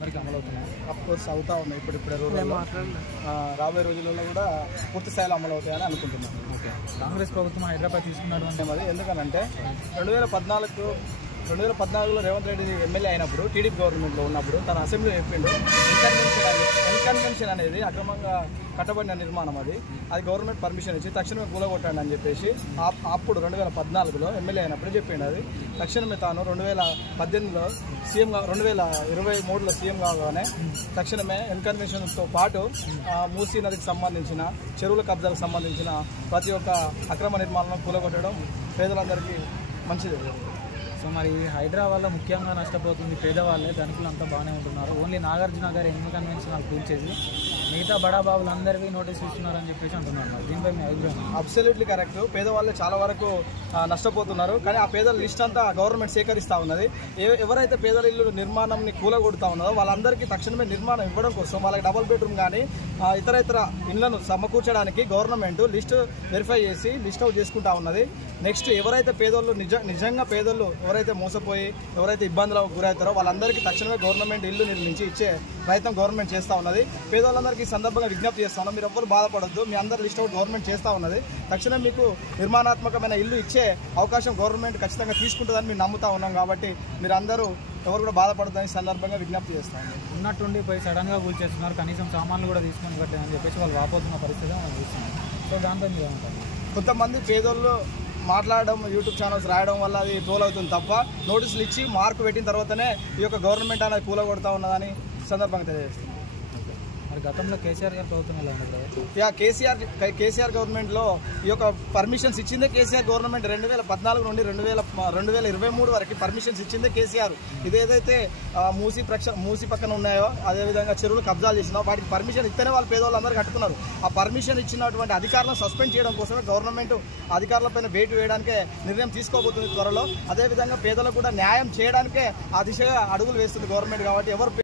Of course అవుతా ఉన్నాయి. ఇప్పుడిప్పుడే రాబోయే రోజులలో కూడా పూర్తి స్థాయిలో అమలు అవుతాయని అనుకుంటున్నాను. కాంగ్రెస్ ప్రభుత్వం హైదరాబాద్ తీసుకున్నారు అంటే మరి ఎందుకనంటే 2014లో రేవంత్ రెడ్డి ఎమ్మెల్యే అయినప్పుడు టీడీపీ గవర్నమెంట్లో ఉన్నప్పుడు తన అసెంబ్లీలో చెప్పిండు ఎన్కన్వెన్షన్ అనేది అక్రమంగా కట్టబడిన నిర్మాణం, అది గవర్నమెంట్ పర్మిషన్ ఇచ్చి తక్షణమే కూలగొట్టండి అని చెప్పేసి అప్పుడు 2014లో ఎమ్మెల్యే అయినప్పుడు చెప్పిండు. అది తక్షణమే తాను 2018లో సీఎంగా 2023లో సీఎం కాగానే తక్షణమే ఎన్కన్వెన్షన్తో పాటు మూసీ నదికి సంబంధించిన చెరువుల కబ్జాలకు సంబంధించిన ప్రతి ఒక్క అక్రమ నిర్మాణాలను కూలగొట్టడం పేదలందరికీ మంచిది. సో మరి హైదరాబాద్లో ముఖ్యంగా నష్టపోతుంది పేదవాళ్ళే, ధనికులు అంతా బాగానే ఉంటున్నారు. ఓన్లీ నాగార్జున గారి ఎన్ని కన్వెన్షన్ కూల్చేసి మిగతా బడాబాబులందరికీ నోటీస్ ఇస్తున్నారని చెప్పేసి అంటున్నారు. దీనిపై మీ అభిప్రాయం? Absolutely correct. పేదవాళ్ళే చాలా వరకు నష్టపోతున్నారు. కానీ ఆ పేదల లిస్ట్ అంతా గవర్నమెంట్ సేకరిస్తూ ఉన్నది. ఎవరైతే పేదల ఇల్లు నిర్మాణంని కూలగొడుతూ ఉన్నదో వాళ్ళందరికీ తక్షణమే నిర్మాణం ఇవ్వడం కోసం వాళ్ళకి డబుల్ బెడ్రూమ్ కానీ ఇతర ఇళ్లను సమకూర్చడానికి గవర్నమెంట్ లిస్ట్ వెరిఫై చేసి లిస్ట్ అవుట్ చేసుకుంటా ఉన్నది. నెక్స్ట్ ఎవరైతే పేదోళ్ళు నిజంగా పేదోళ్ళు ఎవరైతే మోసపోయి ఎవరైతే ఇబ్బందులకు గురవుతారో వాళ్ళందరికీ తక్షణమే గవర్నమెంట్ ఇల్లు నిర్మించి ఇచ్చే ప్రయత్నం గవర్నమెంట్ చేస్తూ ఉన్నది. పేదవాళ్ళందరికీ ఈ సందర్భంగా విజ్ఞప్తి చేస్తా ఉన్నాం, మీరు ఎవ్వరు బాధపడద్దు, మీ అందరి లిస్ట్ అవుట్ గవర్నమెంట్ చేస్తూ ఉన్నది. తక్షణం మీకు నిర్మాణాత్మకమైన ఇల్లు ఇచ్చే అవకాశం గవర్నమెంట్ ఖచ్చితంగా తీసుకుంటుందని మేము నమ్ముతా ఉన్నాం. కాబట్టి మీరు అందరూ ఎవరు కూడా బాధపడద్దని సందర్భంగా విజ్ఞప్తి చేస్తాం. ఉన్నట్టుండి పోయి సడన్గా కూల్చేస్తున్నారు, కనీసం సామాన్లు కూడా తీసుకొని కట్టాయని చెప్పేసి వాళ్ళు వాపోతున్న పరిస్థితి మనం చూస్తున్నాం. సో దాంతో మీరు ఏమంటారు? కొంతమంది పేదోళ్ళు మాట్లాడడం, యూట్యూబ్ ఛానల్స్ రాయడం వల్ల అది ట్రోల్ అవుతుంది తప్ప నోటీసులు ఇచ్చి మార్కు పెట్టిన తర్వాతనే ఈ యొక్క గవర్నమెంట్ అనేది కూలగొడతా ఉన్నదని సందర్భంగా తెలియజేస్తుంది. మరి గతంలో కేసీఆర్ గారు ప్రభుత్వం ఎలా ఉంది? కేసీఆర్ గవర్నమెంట్లో ఈ యొక్క పర్మిషన్స్ ఇచ్చిందే కేసీఆర్ గవర్నమెంట్. 2014 నుండి 2023 వరకు పర్మిషన్స్ ఇచ్చిందే కేసీఆర్. ఇదేదైతే మూసీ పక్కన ఉన్నాయో అదేవిధంగా చెరువులు కబ్జాలు చేసినా వాటికి పర్మిషన్ ఇస్తేనే వాళ్ళు పేదవాళ్ళందరూ కట్టుకున్నారు. ఆ పర్మిషన్ ఇచ్చినటువంటి అధికారులను సస్పెండ్ చేయడం కోసమే గవర్నమెంట్ అధికారులపైన వేటు వేయడానికే నిర్ణయం తీసుకోబోతుంది త్వరలో. అదేవిధంగా పేదలకు కూడా న్యాయం చేయడానికే ఆ దిశగా అడుగులు వేస్తుంది గవర్నమెంట్. కాబట్టి ఎవరు